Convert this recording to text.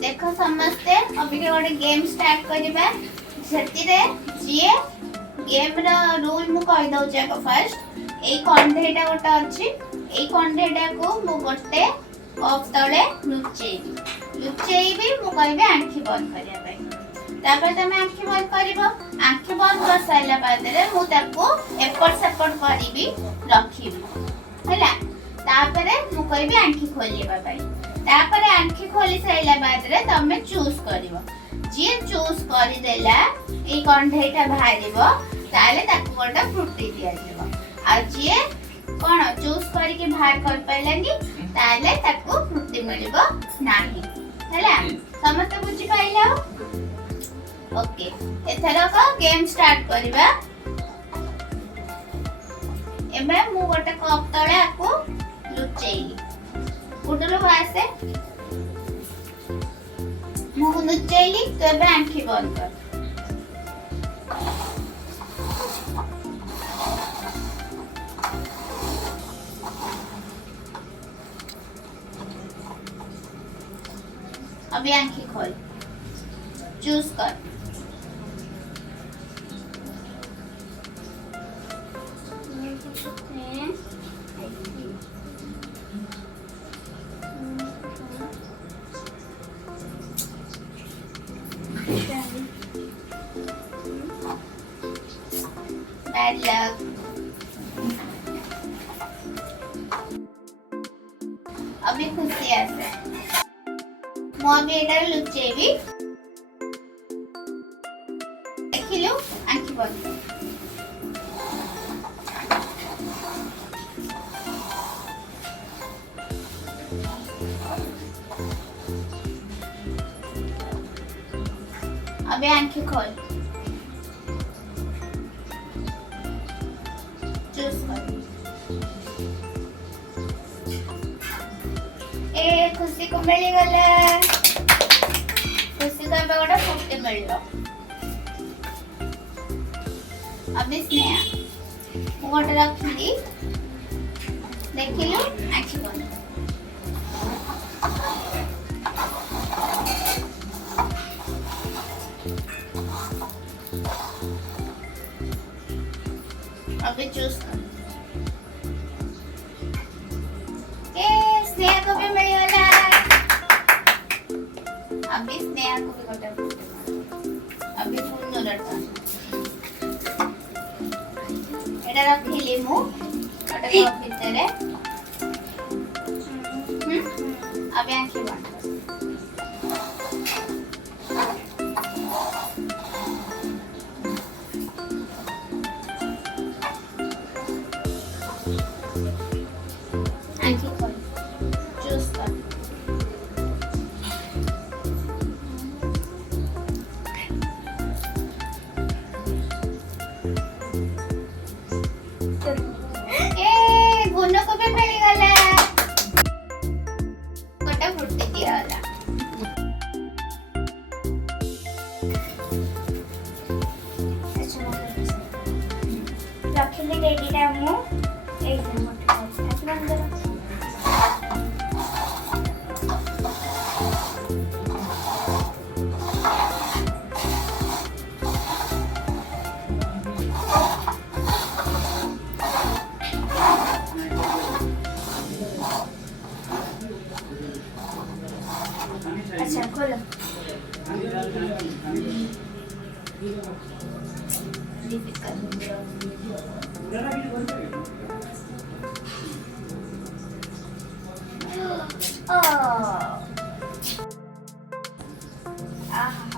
देखो समस्ते अभी गोटे गेम स्टार्ट करबा सेतिरे जिए गेम रो रूल मु कहि दउ जे को फर्स्ट ए कंढेटा गोटे अछि ए कंढेटा को मु गोटे कप तळे लुचेइबी मु कहबे आंखी बंद करिया पे तापर तमे आंखी बंद करिवो आंखी बंद कर साइला बाद रे मु ताको एपट सेपट करिवि रखिबि हला तापर मु कहबे आंखी खोलिबा पई तापर आंखी खोली साइला बाद रे तमे चूज करिवो जे चूज करि देला ए कंढेटा भारिवो ताले ताको गोटा फ्रूटी दिया जेबो आ जे कोन चूज करि के भार कर पाइलानी ताले ताको फ्रूटी मिलिबो नाही हला समस्त बुझी पाइला ओके एथरा का गेम स्टार्ट करिबा एबे मु गोटा कप तळे आको लुचेई उडलो वासे मुंह लुचेली तो एबे आंखी बंद कर अभी आंखी खोल चूज कर Bad luck. अभी खुशी आसे मो अभी एटा लुचेबी देखिलो आंखी बंद अभी आंखी खोल चूज कर ए खुशी को मिली गला खुशी को अब गोटा फ्रूटी मिललो अभी स्नेहा मु गोटे रखली देखिलो आंखी बंद अभी चूज कर स्नेहा को भी मिल गया अभी स्नेहा को भी गोटा अभी फूल न लड़ता एटा रखिली मु गोटा कप भितरे अभी आंखी बंद आंखी खोल चूज कर ए गुनो को भी मिल गला गोटा फ्रूटी दिया वाला रखिली रेडीटा मु ए मोटे अच्छा खोलो आहा